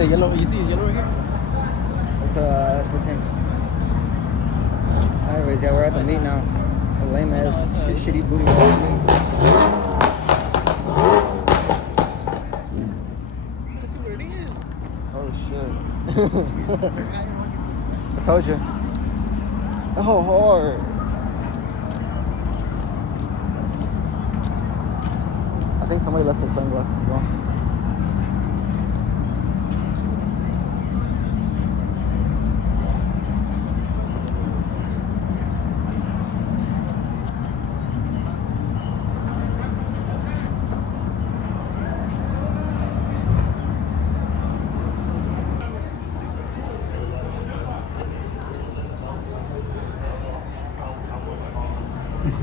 the yellow. You see the yellow right here? That's for 10. Anyways, yeah, we're at the meet now. A lame ass shitty booty ass meet. Let's see where it is. Oh shit. I told you. Oh, hard. I think somebody left their sunglasses, bro.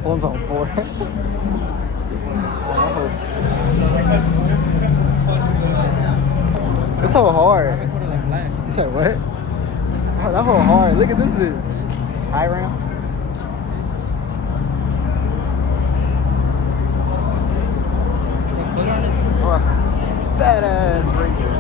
Phone's on 4. It's so hard. You said what? Oh, that whole hard. Look at this bitch. High ramp. Oh, that's a fat ass right there.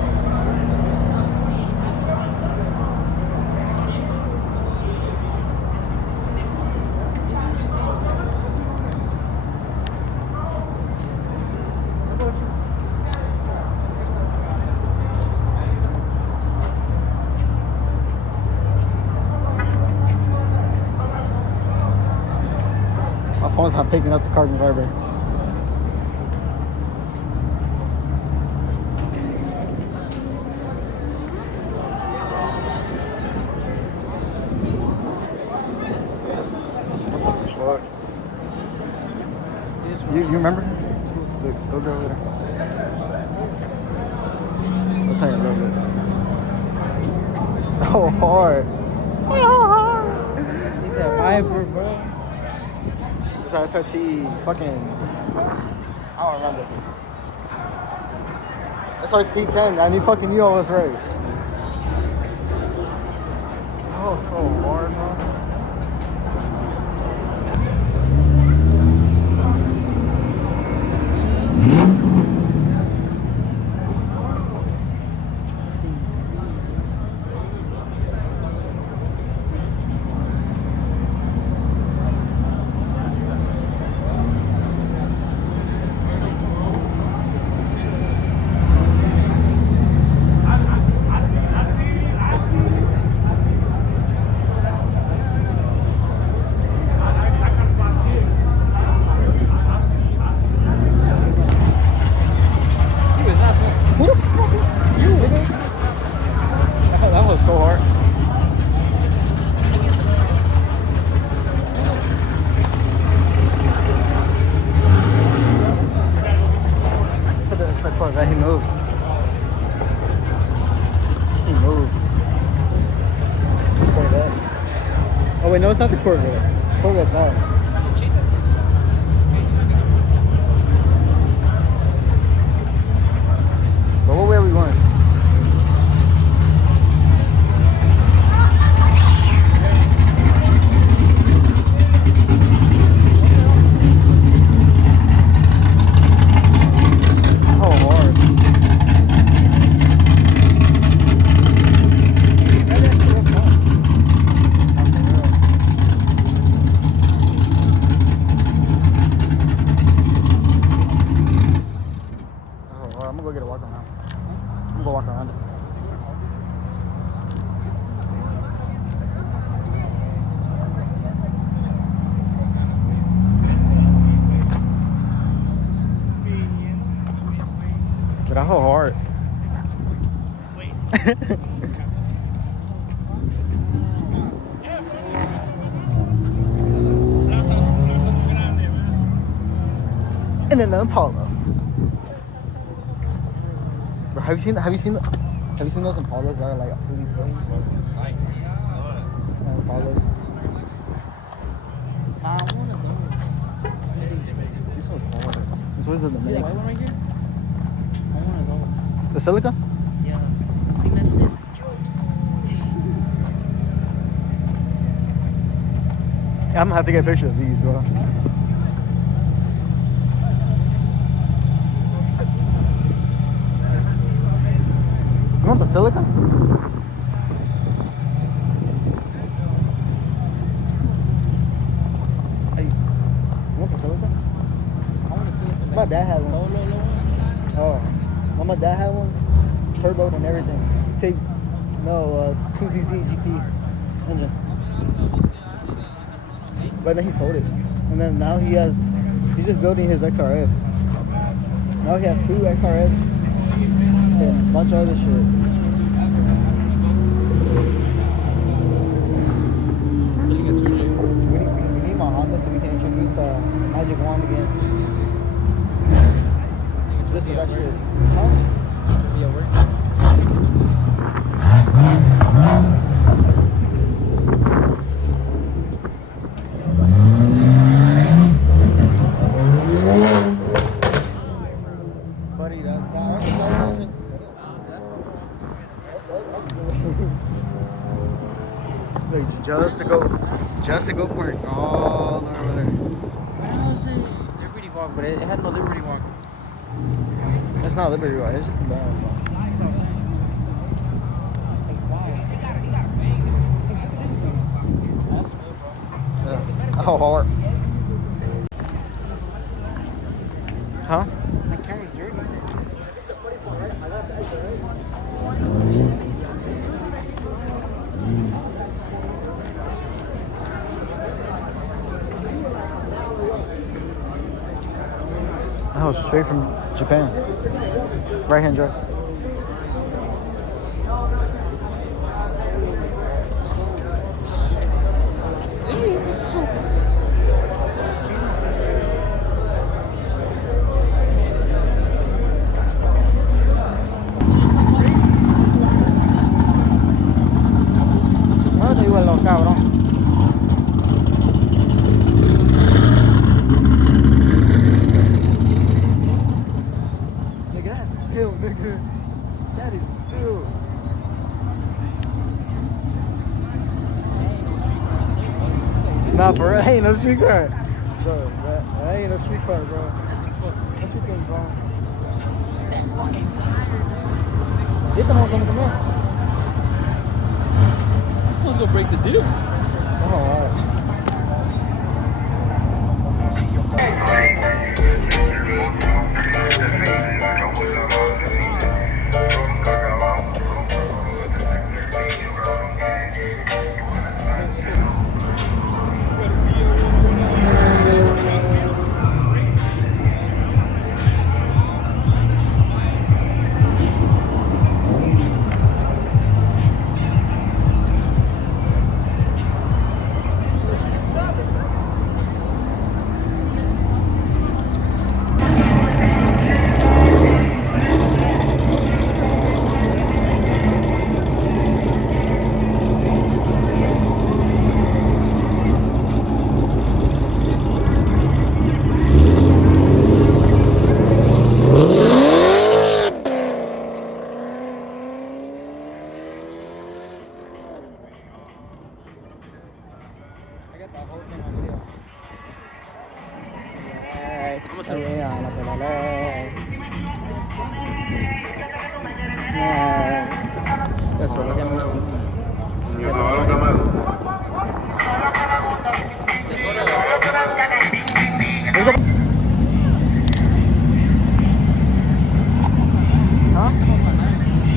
My phone's not picking up the carbon fiber. What? You remember? Look, go over there. I'll tell you a little bit. Oh, hard. He said Viper, bro. It's SRT fucking, I don't remember. SRT 10, I knew fucking you all was right. Oh, so hard, man. That was so hard. That he moved. He moved. Corvette. Oh wait, no, it's not the Corvette. Corvette's out. But what way are we going? I'm gonna go get a walk around. I'm gonna go walk around it. But I hold hard. And then the Impala. Bro, have you seen those Impalas that are like a fruity pills? Impalas. I want of those. This one's hard. This one's the See the main. white one right here? I want of those. The silica? Yeah. See that shit? I'm gonna have to get a picture of these, bro. You want the Silica? Hey, you want the Silica? I want to see it. My dad had one. Oh, my dad had one. Turboed and everything. Hey, no, 2cc GT engine. But then he sold it. And then now he's just building his XRS. Now he has 2 XRS and a bunch of other shit. We need my Honda so we can introduce the Magic Wand again. Just for that shit. Huh? Be at work. Buddy, that Look, just to go park all over there. What else is it? Liberty Walk, but it had no Liberty Walk. It's not Liberty Walk, it's just a bad one. That's what I'm saying. That's good, bro. Yeah. How hard? Huh? My camera's dirty. That was straight from Japan. Right hand drive. No te digo lo cabrón. Nigga. That is filled. Nah, for real, ain't no street car. Bro, that ain't no street car, bro. What you think, bro? That fucking tire. Get them on something, come here. Let's go break the deal. Oh, alright.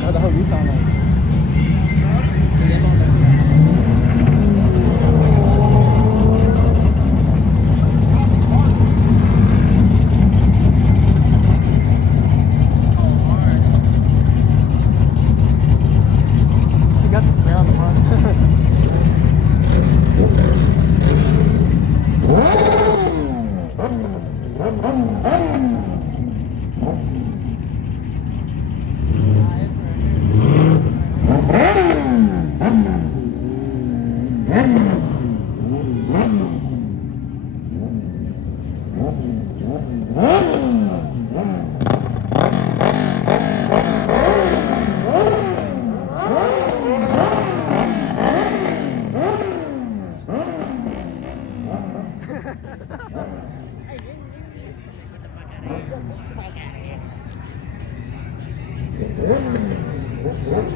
What the hell you sound like? You got the spare on the front. Motherfucker.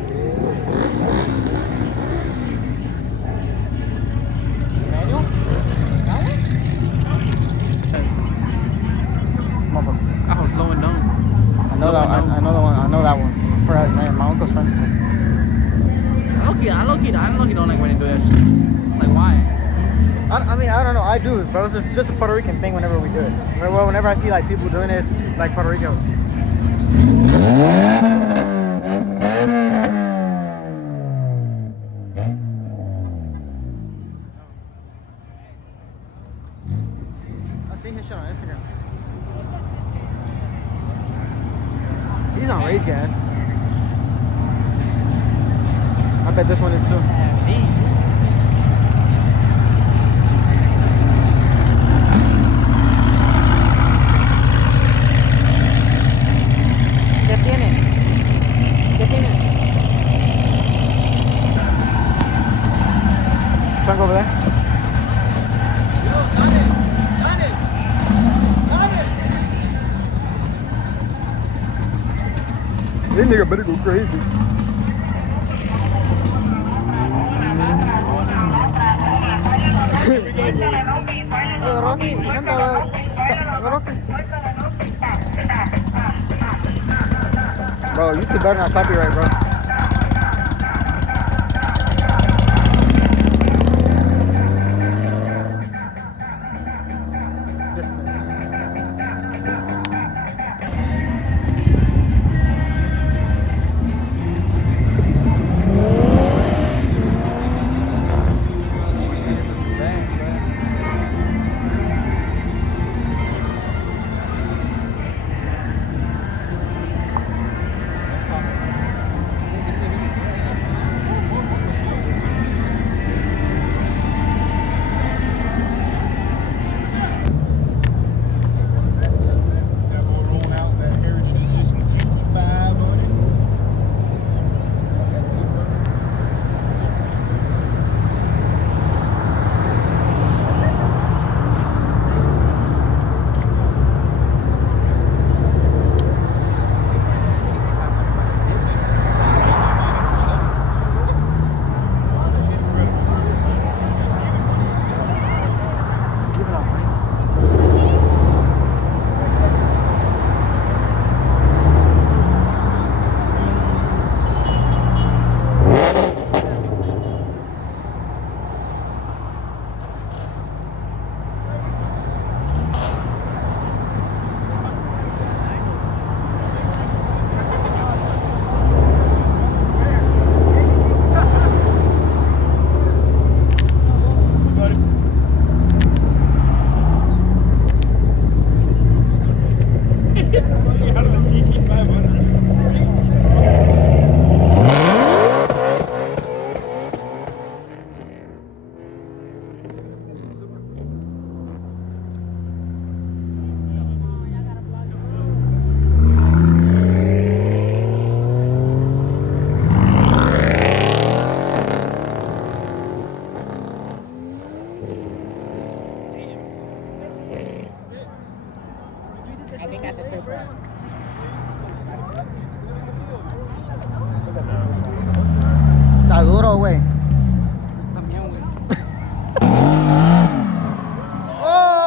I was slowing down. I know that. I know the one. I know that one. For his name, my uncle's friends with him. I low-key don't like when they do that shit. Like, why? I mean, I don't know. I do, but it's just a Puerto Rican thing. Whenever we do it, well, whenever I see like people doing it, it's like Puerto Rico. I've seen his shit on Instagram. He's on race gas. I bet this one is too. ¿Qué tiene? ¿Qué tiene? Trunk over there. This nigga better go crazy. Rocky, Rocky. Bro, YouTube better not copyright, bro. I think that's a super. Está duro, güey. También, güey. Oh!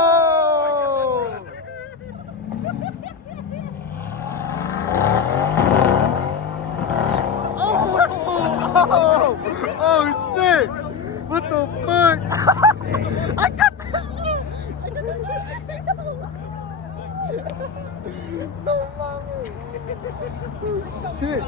Oh! Oh shit! What the fuck? I got that shit! I got that shit! No mames! Oh shit!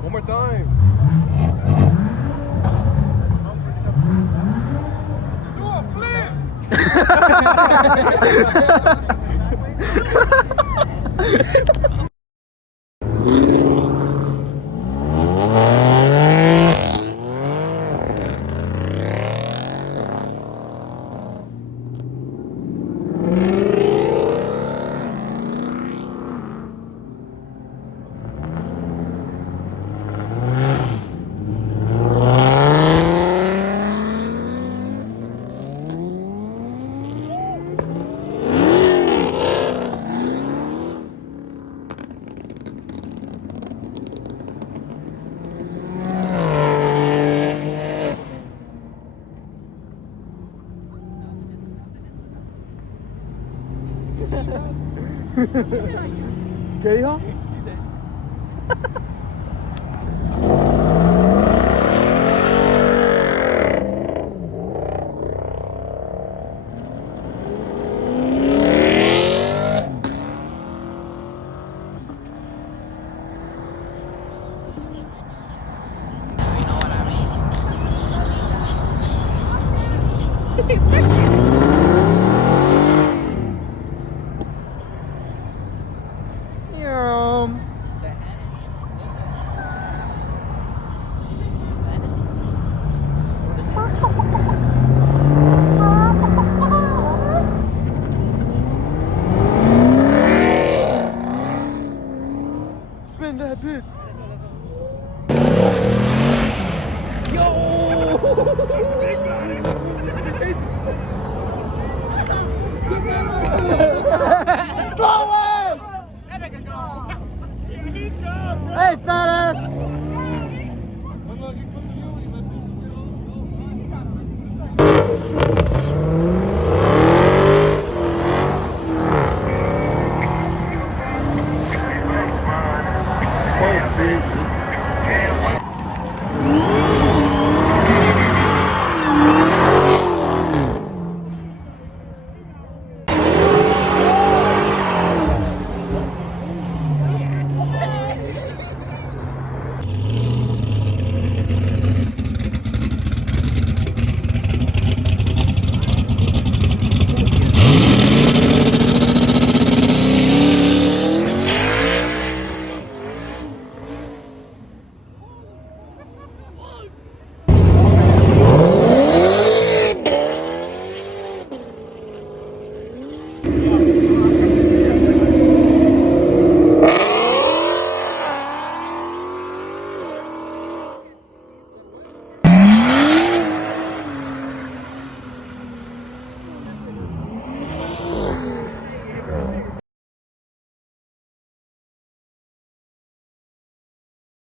One more time. Do a flip. Gay, huh? Spin that bitch. Slow ass! Hey, fat ass!